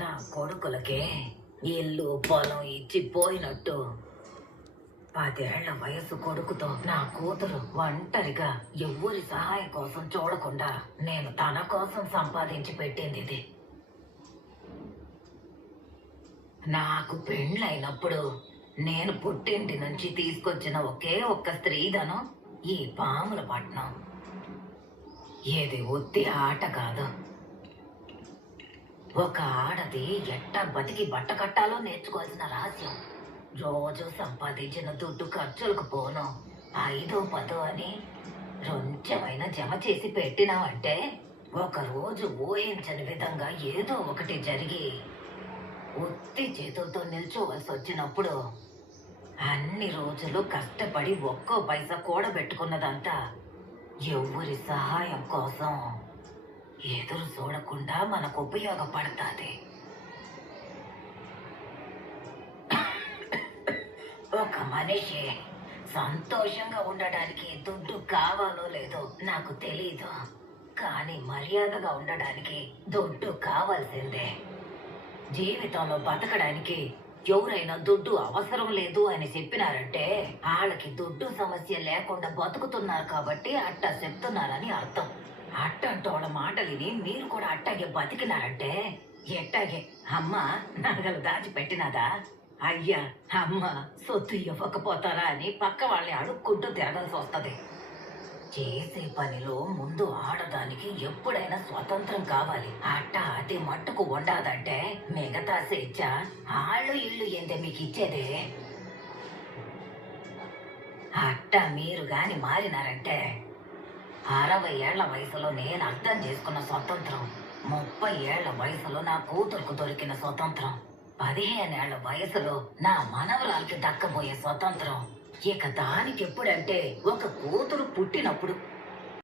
నా కొడుకులకే ఇల్లు పొలం ఇచ్చి పోయినట్టు 10 ఏళ్ల వయసు కొడుకుతో నా కూతురు ఒంటరిగా ఎవ్వరి సహాయం కోసం చూడకుండా నేను తన కోసం సంపాదించి పెట్టింది ఇది. నాకు పెండ్లైనప్పుడు నేను పుట్టింటి నుంచి తీసుకొచ్చిన ఒకే ఒక్క స్త్రీధనం ఈ పాముల పట్నం. ఇది ఒత్తి ఆట కాదు. ఒక ఆడది ఎట్టా బతికి బట్ట కట్టాలో నేర్చుకోవాల్సిన రహస్యం. రోజు సంపాదించిన దుడ్డు ఖర్చులకు పోను 5-10 అని కొంచెమైనా జమ చేసి పెట్టినావంటే ఒక రోజు ఊహించని విధంగా ఏదో ఒకటి జరిగి ఉత్తి చేతులతో నిల్చోవలసి వచ్చినప్పుడు అన్ని రోజులు కష్టపడి ఒక్కో పైసా కూడబెట్టుకున్నదంతా ఎవ్వరి సహాయం కోసం ఎదురు చూడకుండా మనకు ఉపయోగపడుతుంది. ఒక మనిషి సంతోషంగా ఉండడానికి దుడ్డు కావాలో లేదో నాకు తెలీదు, కానీ మర్యాదగా ఉండడానికి దుడ్డు కావాల్సిందే. జీవితంలో బతకడానికి ఎవరైనా దుడ్డు అవసరం లేదు అని చెప్పినారంటే వాళ్ళకి దుడ్డు సమస్య లేకుండా బతుకుతున్నారు కాబట్టి అట్టా చెప్తున్నారని అర్థం. అట్టంటోళ్ళ మాటలు విని మీరు కూడా అట్టాగే బతికినారంటే ఎట్టాగే అమ్మ నగలు దాచిపెట్టినదా, అయ్యా అమ్మ సొత్తు ఇవ్వకపోతారా అని పక్క వాళ్ళని అడుక్కుంటూ తిరగాల్సి వస్తుంది. చేసే పనిలో ముందు ఆడదానికి ఎప్పుడైనా స్వతంత్రం కావాలి. అట్ట అది మట్టుకు ఉండదంటే మిగతా స్వేచ్ఛ ఆళ్ళు ఇళ్ళు ఏంటే మీకు ఇచ్చేదే. అట్ట మీరు గాని మారినారంటే 60 ఏళ్ల వయసులో నేను అర్థం చేసుకున్న స్వతంత్రం, 30 ఏళ్ల వయసులో నా కూతురుకు దొరికిన స్వతంత్రం, 15 ఏళ్ల వయసులో నా మనవరాలకి దక్కబోయే స్వతంత్రం, ఇక దానికి ఎప్పుడంటే ఒక కూతురు పుట్టినప్పుడు